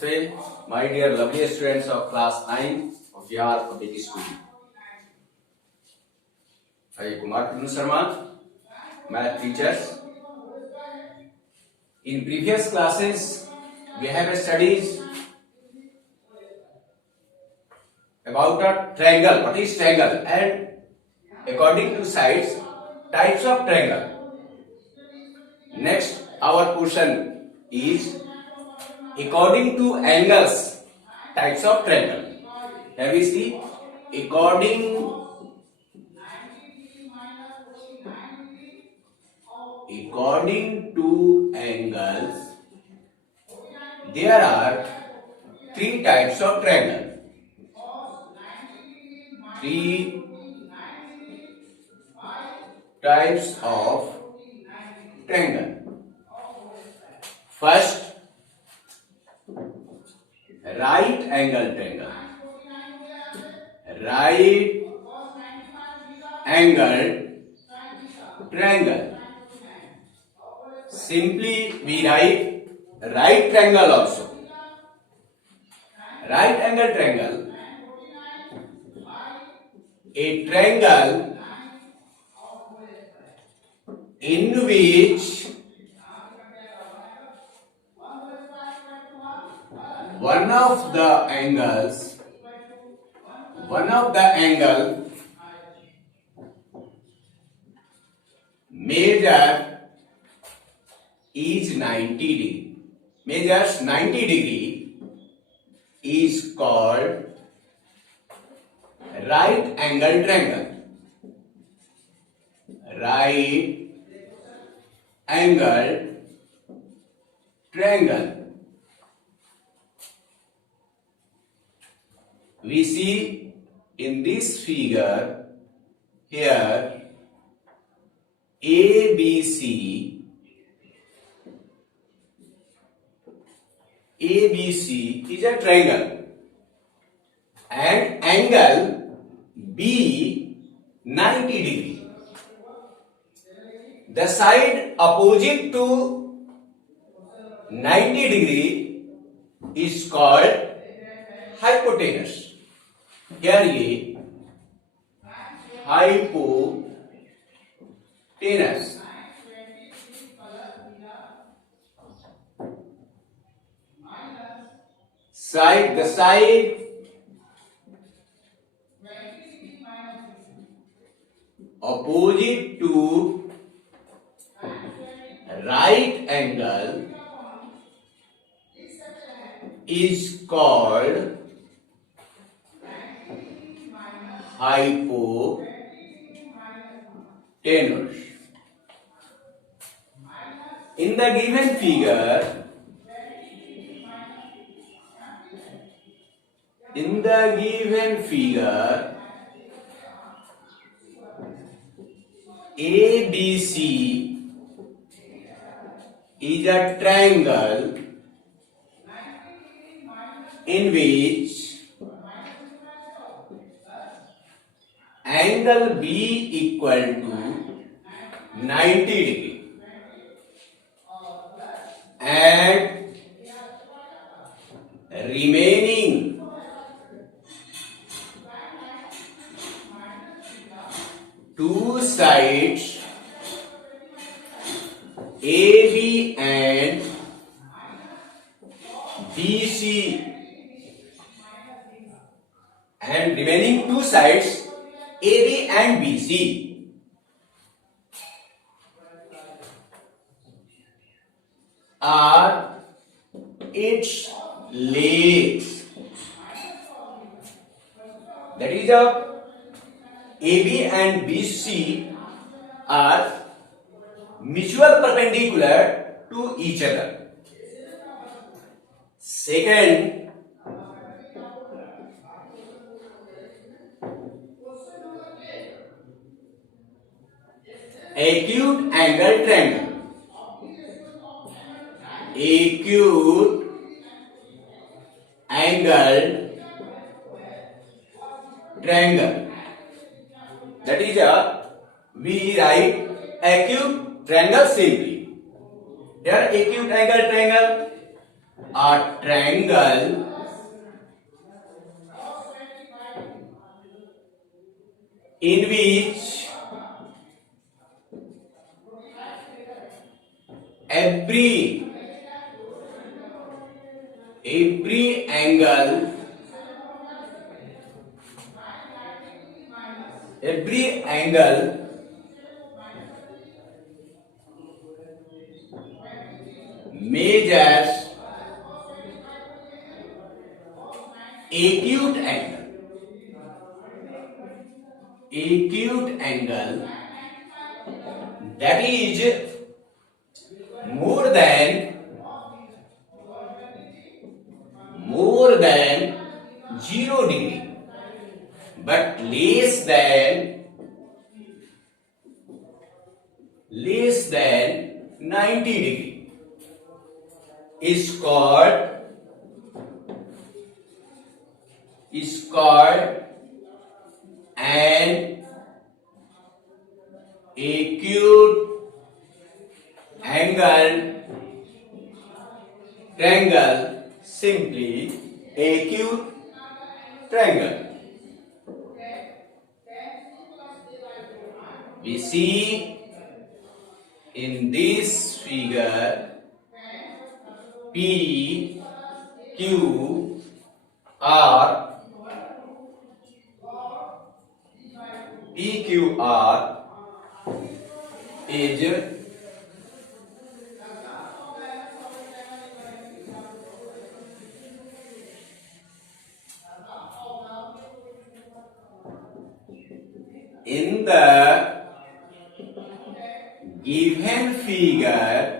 Namaste, my dear lovely students of class 9 of Vyar Public School. I am Kumar Pinu Sharma, math teachers. In previous classes, we have studied about a triangle. What is triangle? And according to sides, types of triangle. Next, our portion is according to angles, types of triangle. Here we see according to angles, there are three types of triangle. Three types of triangle. First, right angle triangle. Right angle triangle. Simply we write right triangle also. Right angle triangle, a triangle in which one of the angle measure is 90 degree. Measures 90 degree is called right angle triangle. Right angle triangle. We see in this figure here ABC is a triangle and angle B 90 degree. The side opposite to 90 degree is called hypotenuse. Here ये hypotenuse. The side opposite to right angle is called hypotenuse. In the given figure, ABC is a triangle in which angle B equal to 90 degree and remaining two sides AB and BC and remaining two sides AB and BC are its legs. That is, AB and BC are mutual perpendicular to each other. Second, acute angle triangle. Acute angle triangle. That is, we write acute triangle simply. Here acute angle triangle a triangle in which every angle measures acute angle that is more than 0 degree but less than 90 degree is called an acute angle triangle, simply acute triangle. We see in this figure P, Q, R, PQR is in the given figure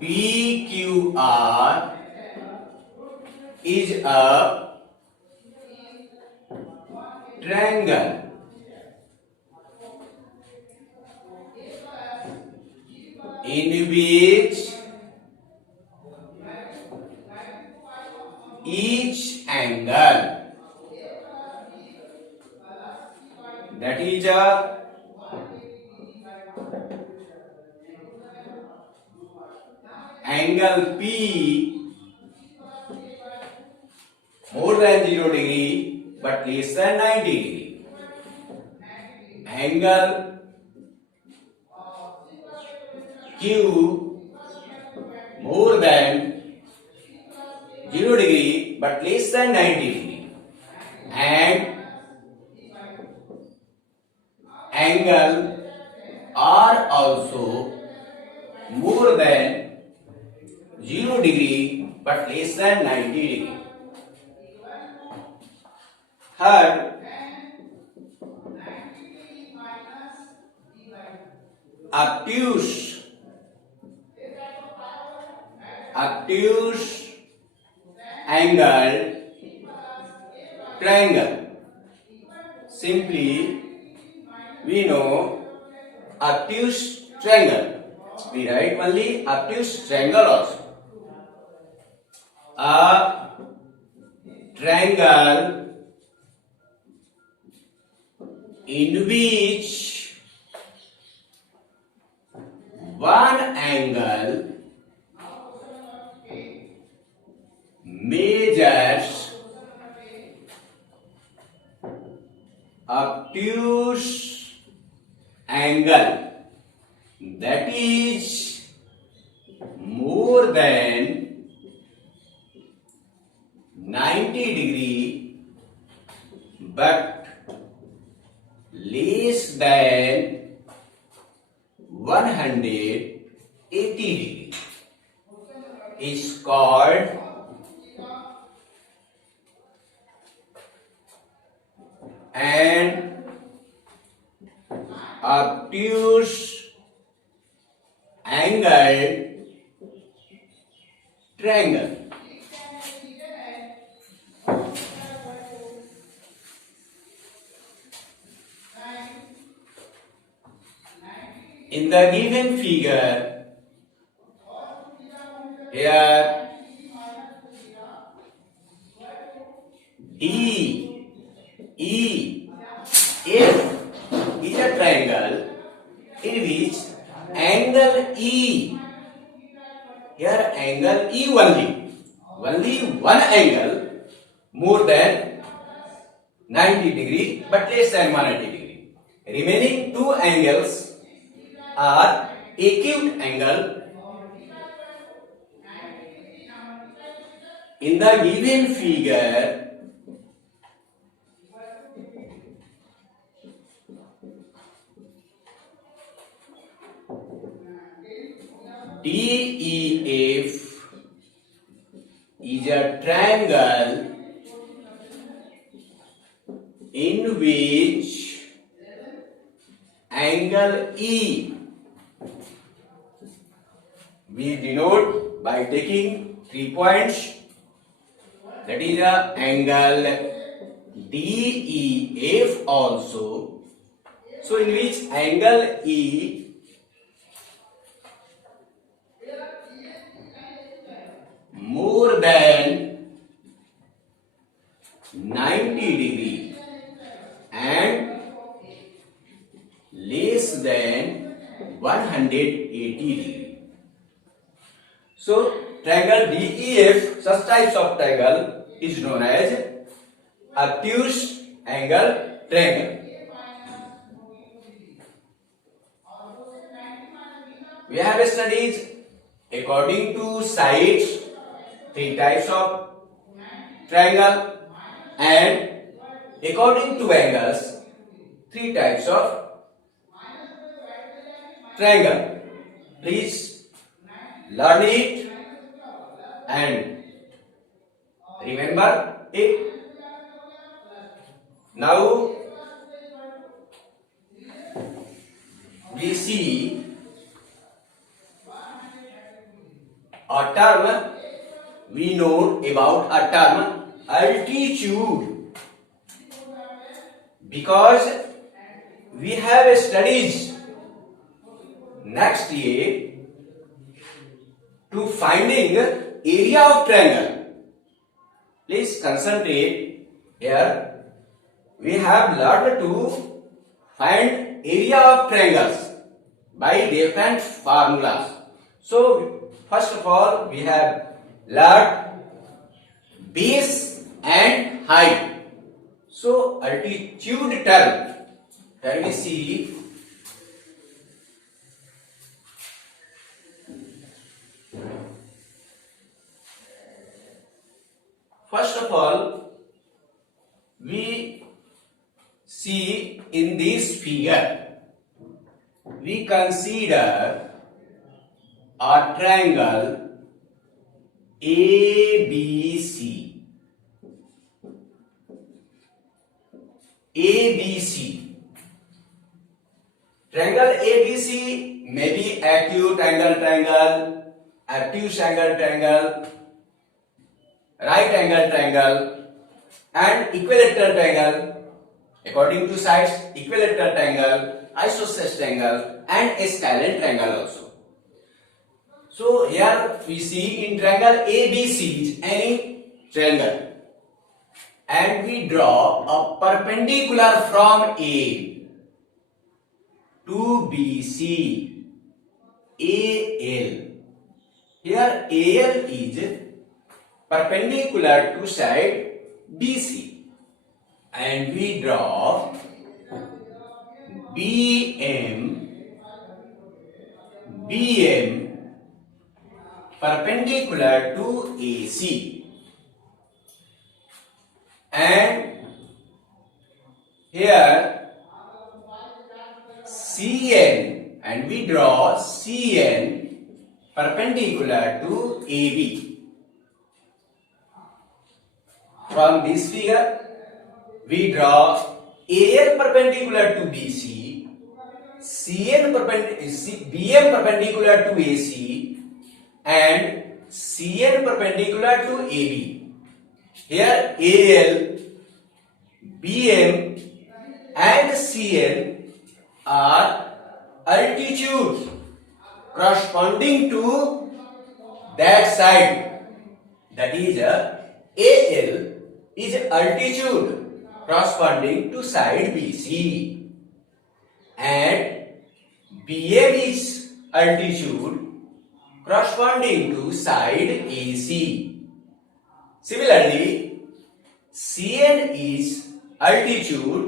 PQR is a triangle in which each angle, that is a angle P more than 0 degree but less than 90 degree, angle Q more than 0 degree but less than 90 degree, and angle R also more than 0 degree but less than 90 degree. Third, obtuse angle triangle. Simply we know obtuse triangle. We write only obtuse triangle also. A triangle in which one angle measures obtuse angle that is more than 90 degree but less than 180 degree is called an obtuse angle triangle. In the given figure, here D, E, F is a triangle in which angle E 90 degree but less than 180 degree. Remaining two angles are acute angle. In the given figure, DEF is a triangle in which angle E we denote by taking 3 points, that is a angle DEF also. So in which angle E more than 90 degree and less than 180 degree. So triangle DEF, such types of triangle is known as obtuse angle triangle. We have studied according to sides 3 types of triangle and according to angles 3 types of triangle. Please learn it and remember it. Now we see a term. We know about a term altitude because we have studies next year to finding area of triangle. Please concentrate here. We have learned to find area of triangles by different formulas. So first of all we have learned base and height. So altitude term, here we see first of all we see in this figure we consider a triangle ABC. ABC. Triangle ABC may be acute angle triangle, obtuse angle triangle, right angle triangle, and equilateral triangle. According to sides, equilateral triangle, isosceles triangle, and a scalene triangle also. So here we see in triangle ABC is any triangle, and we draw a perpendicular from A to BC, AL. Here AL is perpendicular to side BC, and we draw BM perpendicular to AC, and here CN, and we draw CN perpendicular to AB. From this figure we draw AN perpendicular to BC, BM perpendicular to AC, and CN perpendicular to AB. Here AL, BM and CN are altitudes corresponding to that side. That is AL is altitude corresponding to side BC, and BM is altitude corresponding to side AC. Similarly, CN is altitude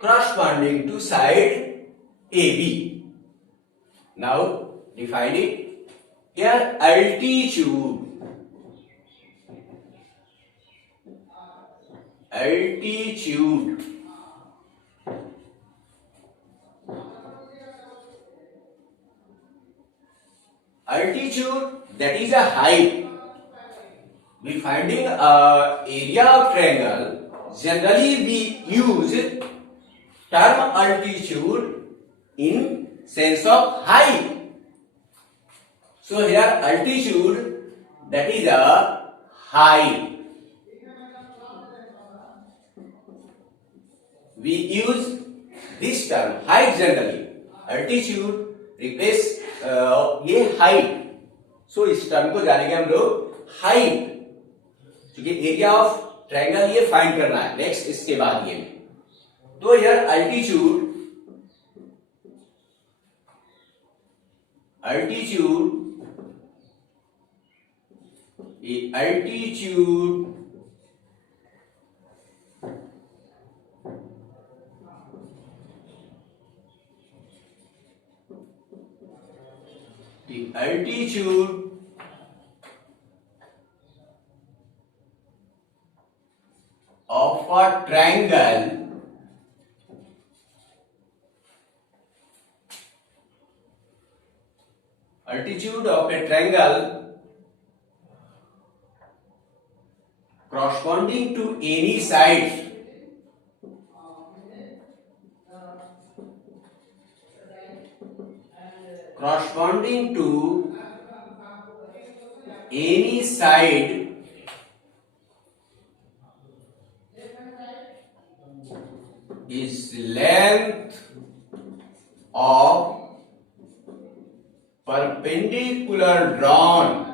corresponding to side AB. Now define it. Here altitude that is a height. We finding area of triangle. Generally we use term altitude in sense of height. So here altitude that is a height. We use this term height generally. Altitude replace ये height. So इस term को जानेंगे हम लोग height. क्योंकि area of triangle ये find करना है नेक्स्ट इसके बाद ये. तो यार altitude the altitude of a triangle corresponding to any side is length of perpendicular drawn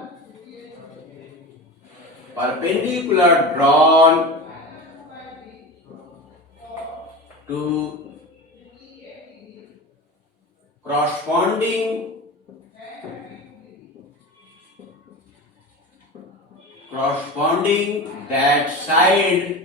to corresponding that side.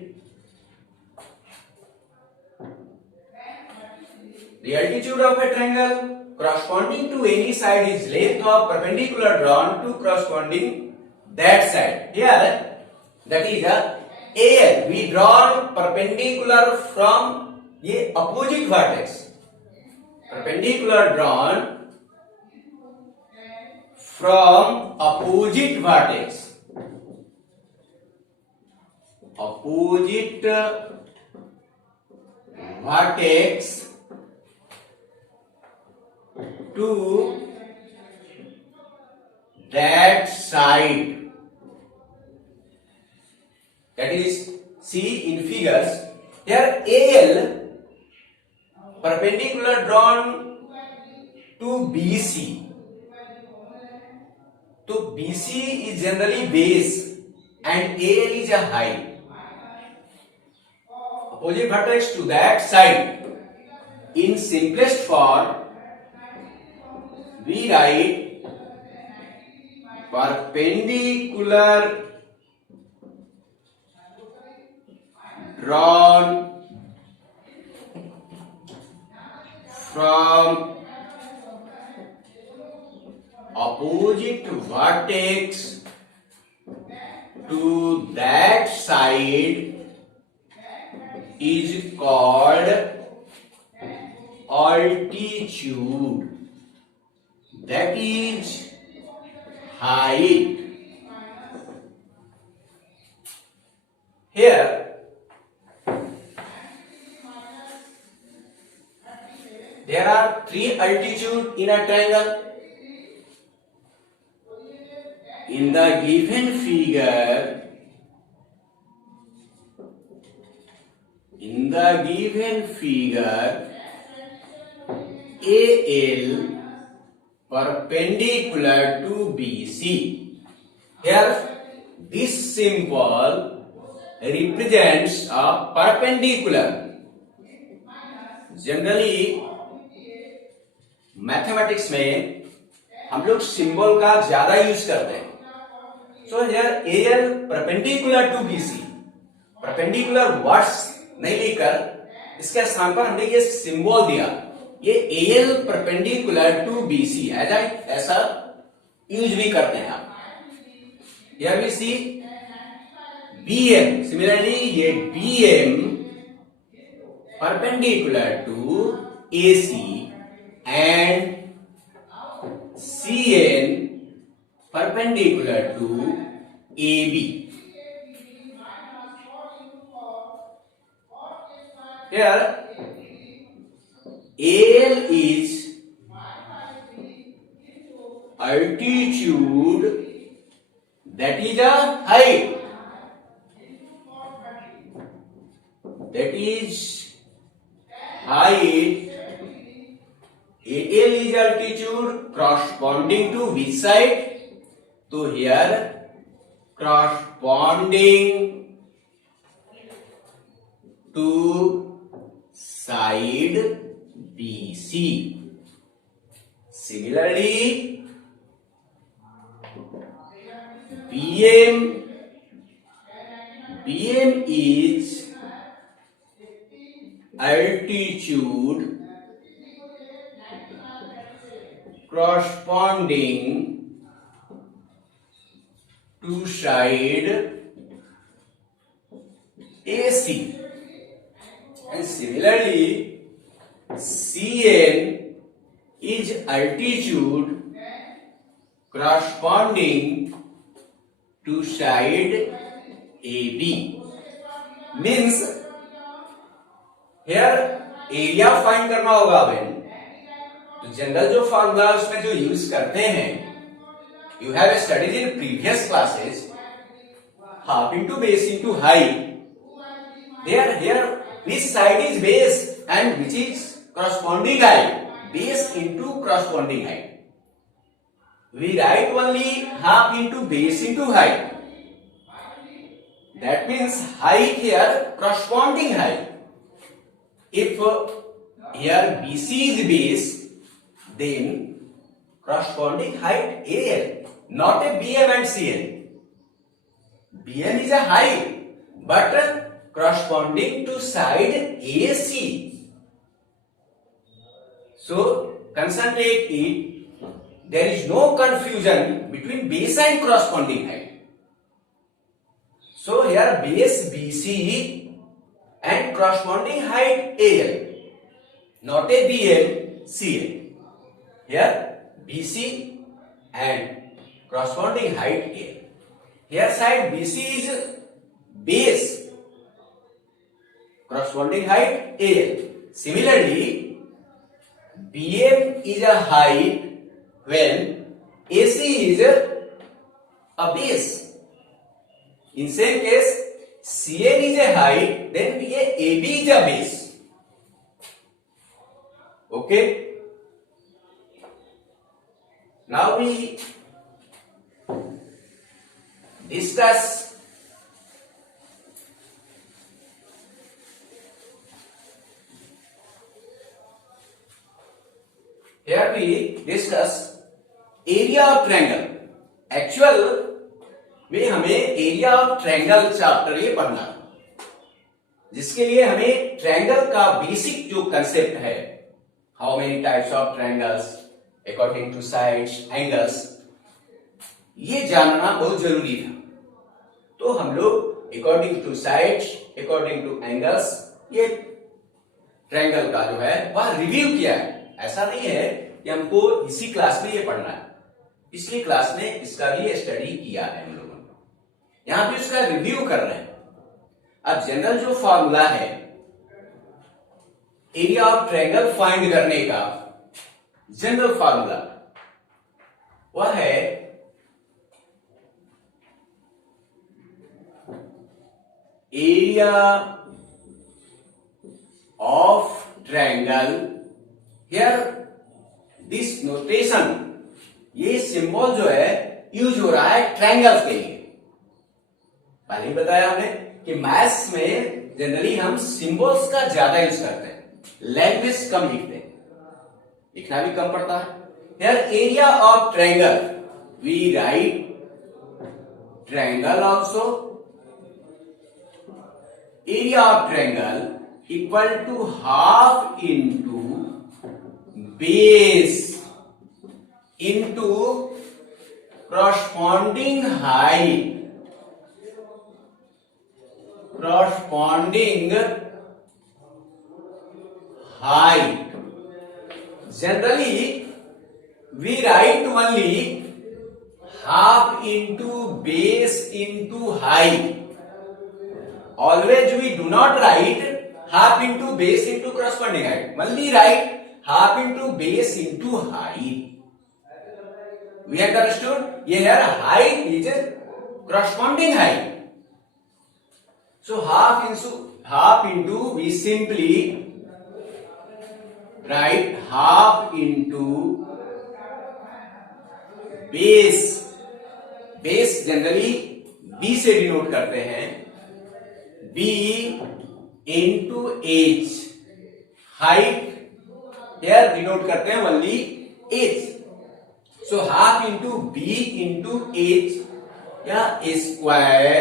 The altitude of a triangle corresponding to any side is length of perpendicular drawn to corresponding that side. Here that is a AL. We draw perpendicular from ये opposite vertex. Perpendicular drawn from opposite vertex. To that side. That is, see in figures. Here AL perpendicular drawn to BC. So BC is generally base and AL is a height. Opposite vertex to that side. In simplest form, we write perpendicular drawn from opposite vertex to that side is called altitude. That is height. Here there are three altitudes in a triangle. In the given figure, AL perpendicular to BC. Here this symbol represents a perpendicular. Generally mathematics में हम लोग symbol का ज्यादा use करते हैं. So here AL perpendicular to BC perpendicular words नहीं लिखकर इसके स्थान पर हमने ये सिंबल दिया, ये AL परपेंडिकुलर टू BC ऐसा यूज भी करते हैं आप। Here we see BM, similarly ये BM perpendicular to AC and CN perpendicular to AB. Here AL is altitude, that is a height, that is height. AL is altitude corresponding to which side? So here corresponding to side BC. Similarly, BM is altitude corresponding to side AC. And similarly, CN is altitude corresponding to side AB. Means here area find करना होगा हमें, तो general जो formula उसमें जो use करते हैं, you have studied in previous classes, half into base into height. Here which side is base and which is corresponding height? Base into corresponding height. We write only half into base into height. That means height here corresponding height. If here BC is base, then corresponding height AL, not a BM and CN. BM is a height, but corresponding to side AC. So concentrate it. There is no confusion between base and corresponding height. So here base BC and corresponding height AL, not a BM CN. Here BC and corresponding height AL. Here side BC is base, corresponding height AL. Similarly, BM is a height when AC is a base. In same case, CN is a height, then AB is a base. Okay. Now we discuss area of triangle. Actual में हमें area of triangle chapter ये पढ़ना है, जिसके लिए हमें triangle का basic जो कंसेप्ट है, how many types of triangles according two sides angles, ये जानना बहुत जरूरी था। तो हम लोग according two sides according two angles ये ट्रायंगल का जो है वह रिव्यू किया है। ऐसा नहीं है कि हमको इसी क्लास में ये पढ़ना है, पिछली क्लास में इसका भी स्टडी किया है हम लोगों ने, यहां भी उसका रिव्यू कर रहे हैं। अब जनरल जो फॉर्मूला है एरिया ऑफ ट्रायंगल फाइंड करने का, जनरल फॉर्मूला वह है area of triangle. Here this notation, ये सिंबल जो है यूज हो रहा है ट्रायंगल के लिए। पहले ही बताया हमने कि मैथ्स में जनरली हम सिंबल्स का ज्यादा यूज करते हैं, लैंग्वेज कम लिखते हैं, लिखना भी कम पड़ता है। Here area of triangle, we write triangle also area of triangle equal to half into base into corresponding height. Generally, we write only half into base into height. Always we do not write half into base into corresponding height. Only write half into base into height. We have understood? Here height is corresponding height. So half into we simply write half into base. Base generally B से denote करते हैं, B into H. Height here denote करते हैं only H. So half into B into H या square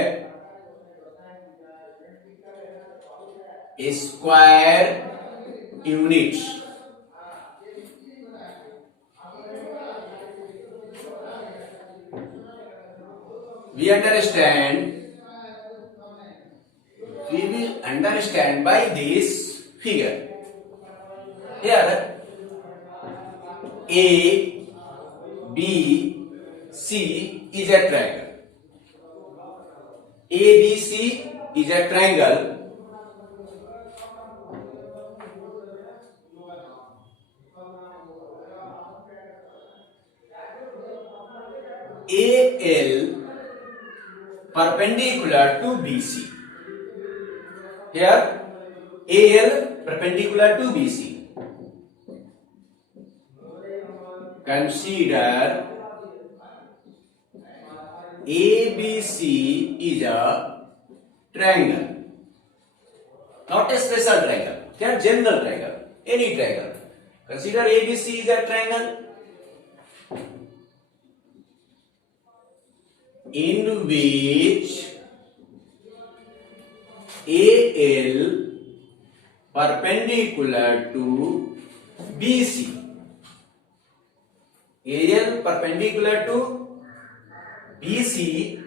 units. We will understand by this figure. Here A, B, C is a triangle. A, B, C is a triangle. AL perpendicular to BC. Here AL perpendicular to BC. Consider ABC is a triangle, not a special triangle. Here general triangle, any triangle. Consider ABC is a triangle in which AL perpendicular to BC. AL perpendicular to BC,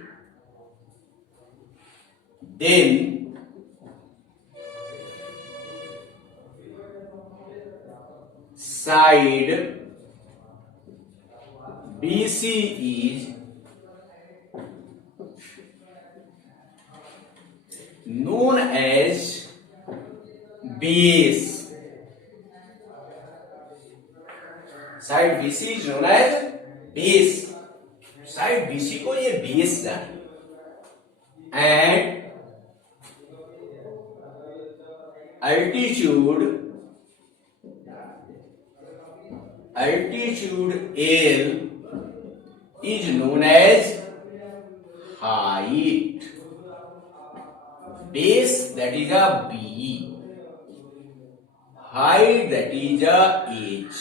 then side BC is known as base. Side BC is known as base. Side BC को ये base जाने. And altitude L is known as height. Base, that is a B. Height, that is a H.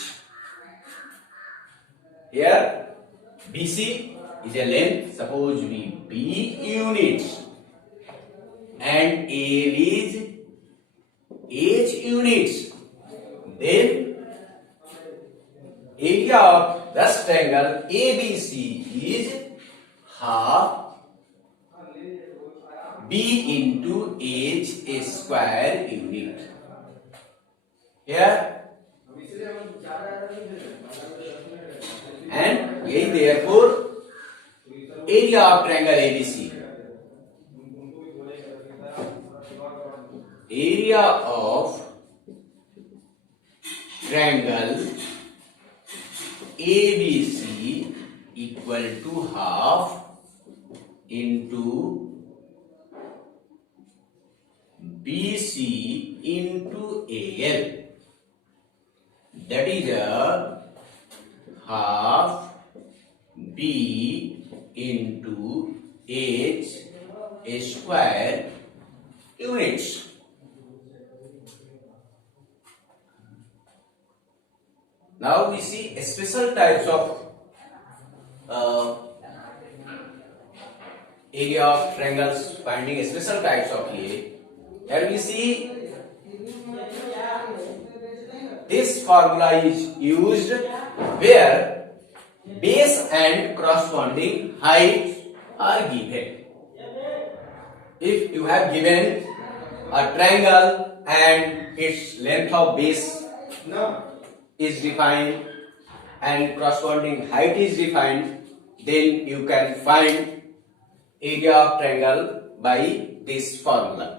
Here BC is a length, suppose we B units, and AL is H units. Then area of this triangle ABC is half B into H square unit. Here and therefore area of triangle ABC. Area of triangle ABC equal to half into BC into AL. That is a half B into H square units. Now we see special types of area of triangles, finding special types of A. Here we see this formula is used where base and corresponding heights are given. If you have given a triangle and its length of base is defined and corresponding height is defined, then you can find area of triangle by this formula.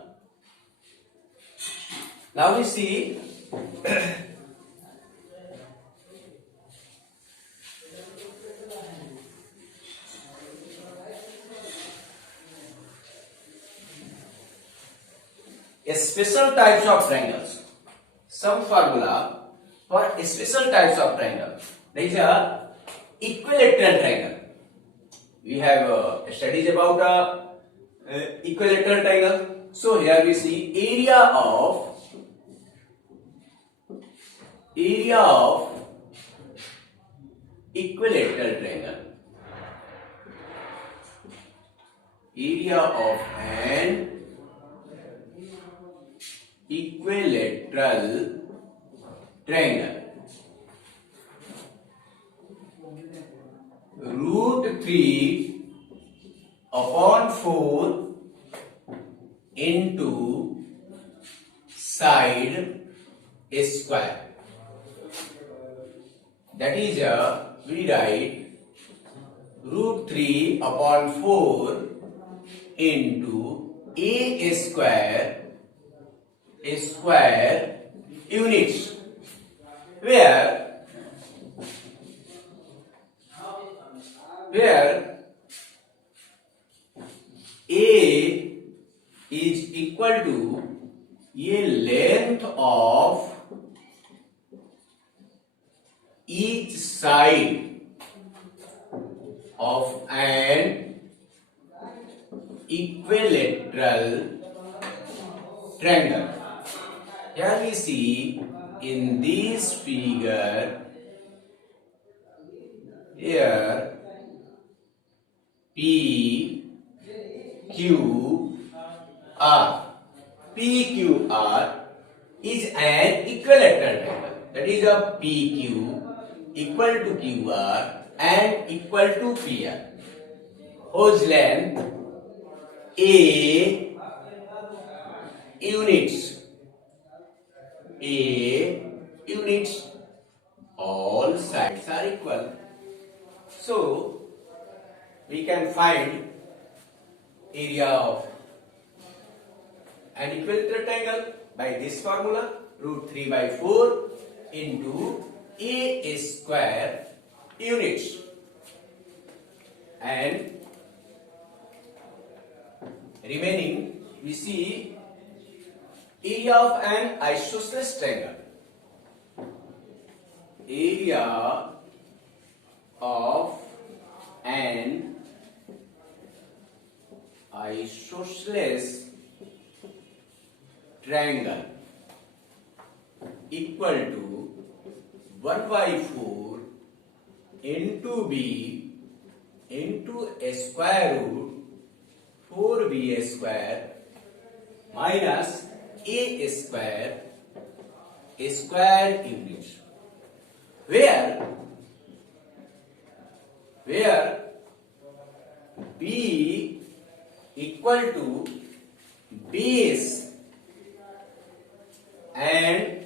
Now we see a special types of triangles. Some formula for special types of triangle. There is a equilateral triangle. We have studies about equilateral triangle. So here we see area of equilateral triangle. Area of an equilateral triangle. Root 3 upon 4 into side square. That is we write root 3 upon 4 into a square units, where a is equal to a length of each side of an equilateral triangle. Here we see in this figure, here P, Q, R. PQR is an equilateral triangle. That is a PQ equal to QR and equal to PR, whose length A units, all sides are equal. So we can find area of an equilateral triangle by this formula, root 3 by 4 into a square units, and remaining we see area of an isosceles triangle. Area of an isosceles triangle equal to 1 by 4 into b into a square root 4b square minus a square units, where b equal to base and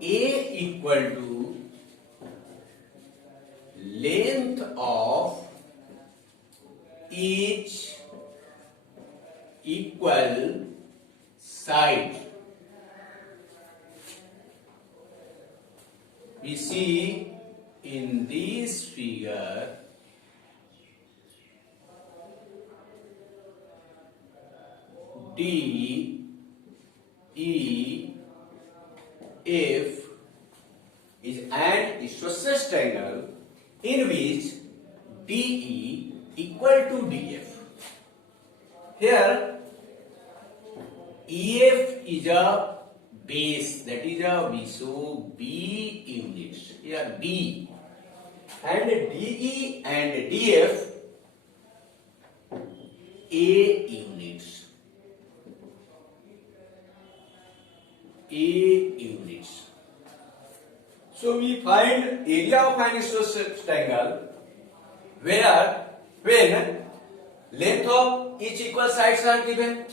a equal to length of each equal side. We see in this figure D, E, F is an isosceles triangle in which DE equal to DF. Here EF is a base, that is a B, so B units. Here B and DE and DF A units. A units. So we find area of an isosceles triangle where when length of each equal sides are given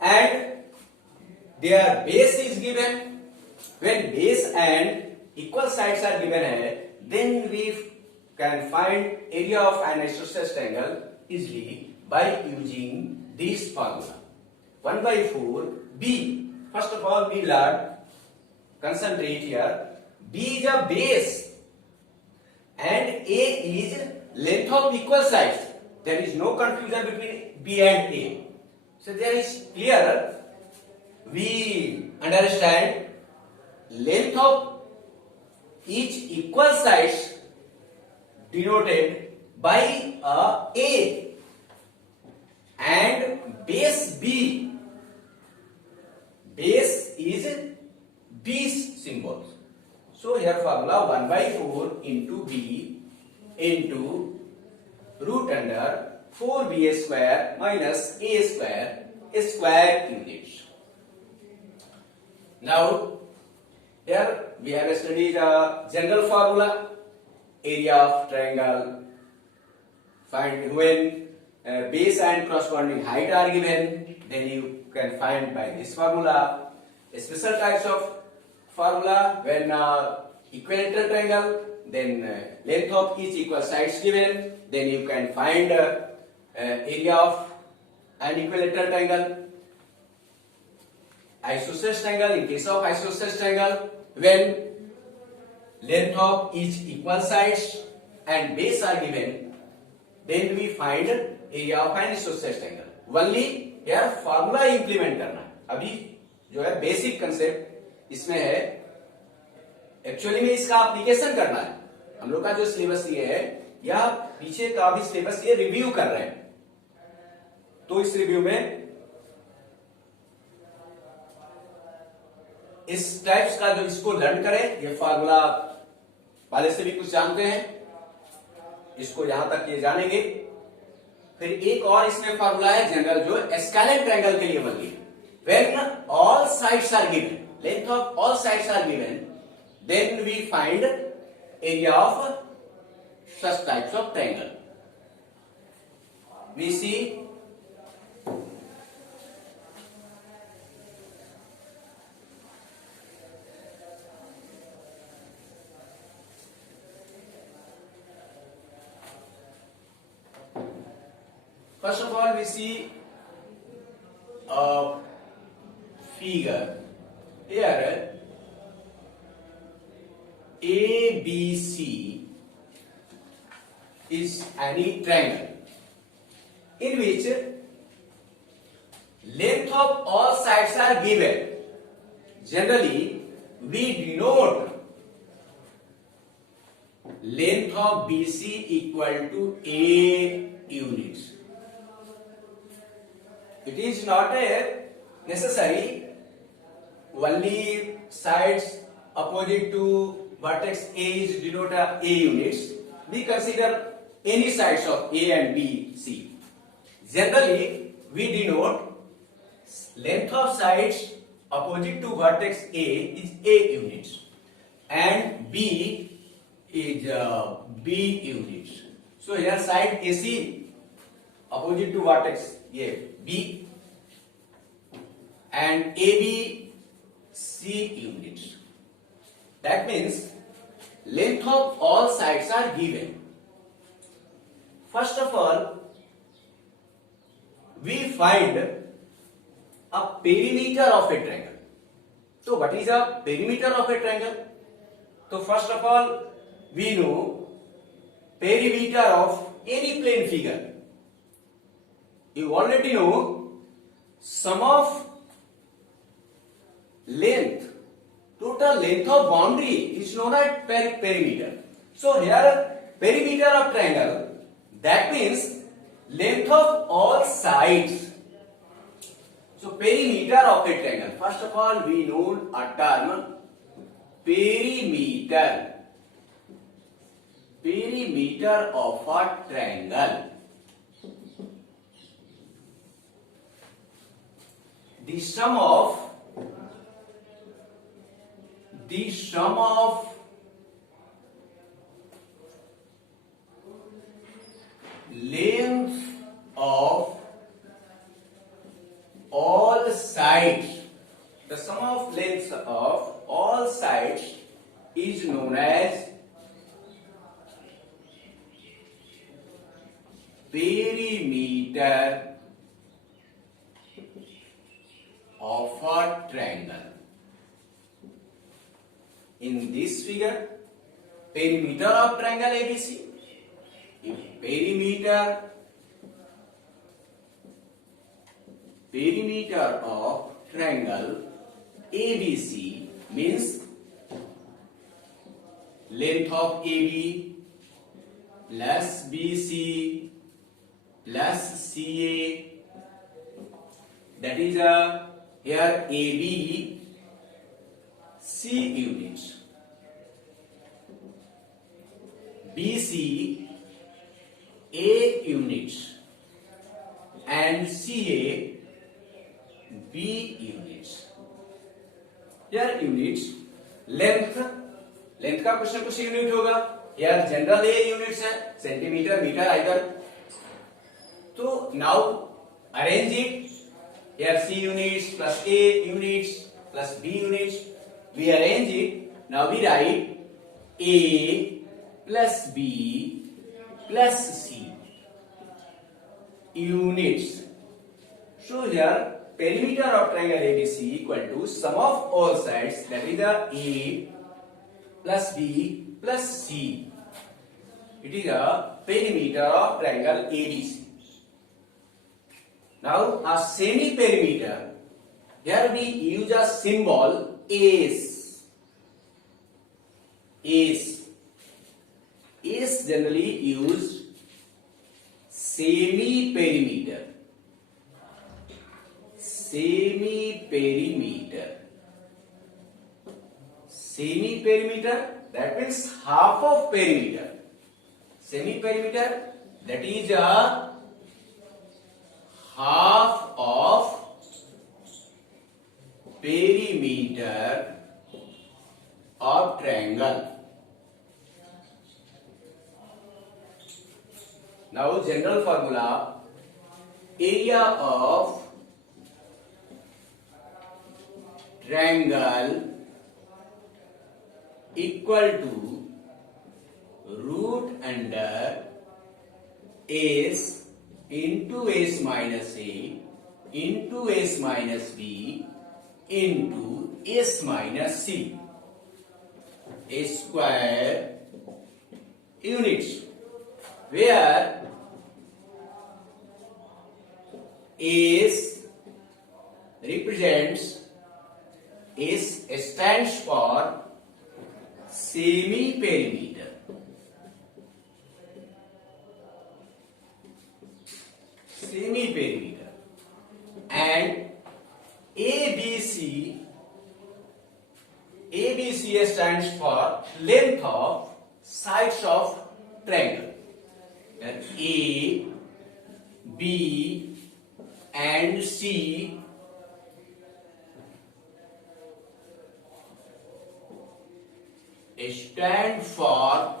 and their base is given. When base and equal sides are given hai, then we can find area of an isosceles triangle easily by using this formula. 1 by 4 B. First of all, we learn, concentrate here. B is a base and A is length of equal sides. There is no confusion between B and A. So there is clear. We understand length of each equal sides denoted by A and base B. Base is B's symbol. So here formula 1 by 4 into B into root under 4B square minus A square units. Now here we have studied the general formula, area of triangle. Find when base and corresponding height are given, then you can find by this formula. Special types of formula when equilateral triangle, then length of each equal sides given, then you can find area of an equilateral triangle. Isosceles triangle, in case of isosceles triangle, when length of each equal sides and base are given, then we find area of an isosceles triangle. Only here formula implement करना. अभी जो है basic concept इसमें है, actually में इसका application करना है. हम लोग का जो सिलेबस ये है या पीछे का भी सिलेबस ये रिव्यू कर रहे हैं. तो इस रिव्यू में इस टाइप्स का जो इसको लर्न करें, ये फार्मूला पहले से भी कुछ जानते हैं, इसको यहां तक ये जानेंगे. फिर एक और इसमें फार्मूला है जनरल जो स्केलेन ट्रायंगल के लिए बनती है. When all sides are given, length of all sides are given, then we find area of such types of triangle. We see first of all, we see a figure here. ABC is any triangle in which length of all sides are given. Generally, we denote length of BC equal to A units. It is not a necessary only sides opposite to vertex A is denoted A units. We consider any sides of A and B, C. Generally, we denote length of sides opposite to vertex A is A units and B is B units. So here side AC opposite to vertex A B and AB C units. That means length of all sides are given. First of all, we find a perimeter of a triangle. So what is a perimeter of a triangle? So first of all, we know perimeter of any plane figure. You already know sum of length, total length of boundary is known as perimeter. So here perimeter of triangle, that means length of all sides. So perimeter of a triangle, first of all we know a term perimeter. Perimeter of a triangle. The sum of the sum of length of all sides, the sum of lengths of all sides is known as perimeter of a triangle. In this figure, perimeter of triangle ABC, if perimeter of triangle ABC means length of AB plus BC plus CA, that is here AB C units, BC A units, and CA B units. Here units, length का question कुछ unit होगा, यार general a units है, centimetre metre either. तो now arrange it, here C units plus A units plus B units, we arrange it. Now we write A plus B plus C units. So here perimeter of triangle ABC equal to sum of all sides, that is the A plus B plus C. It is a perimeter of triangle ABC. Now a semi perimeter, here we use a symbol ACE. ACE generally used semi perimeter. Semi perimeter, that means half of perimeter. Semi perimeter, that is a half of perimeter of triangle. Now general formula, area of triangle equal to root under S into S minus A into S minus B into S minus C, a square units, where S represents, S stands for semi perimeter. Semi perimeter, and ABC stands for length of sides of triangle. That A, B and C stand for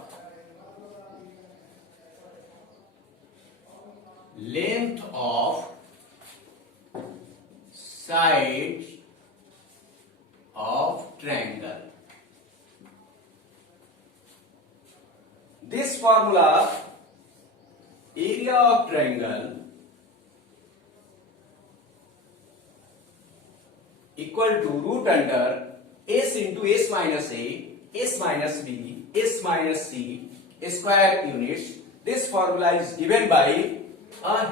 length of sides of triangle. This formula, area of triangle equal to root under S into S minus A, S minus B, S minus C, square units. This formula is given by a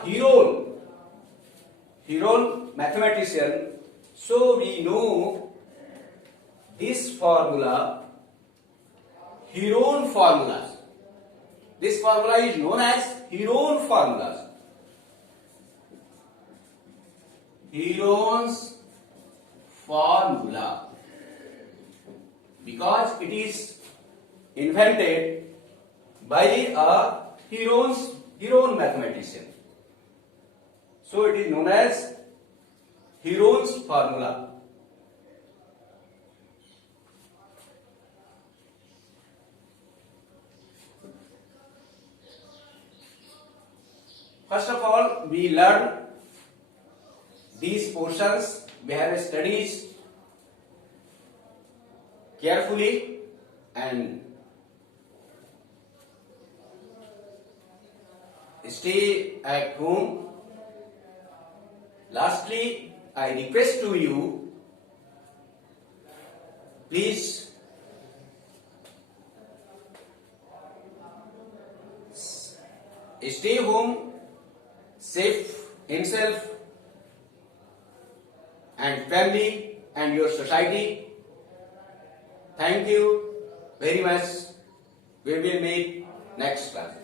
Heron mathematician. So we know this formula, Heron formulas. This formula is known as Heron formulas. Heron's formula, because it is invented by a Heron mathematician. So it is known as Heron's formula. First of all, we learn these portions. We have studied carefully and stay at home. Lastly, I request to you, please stay home, safe himself and family and your society. Thank you very much. We will meet next class.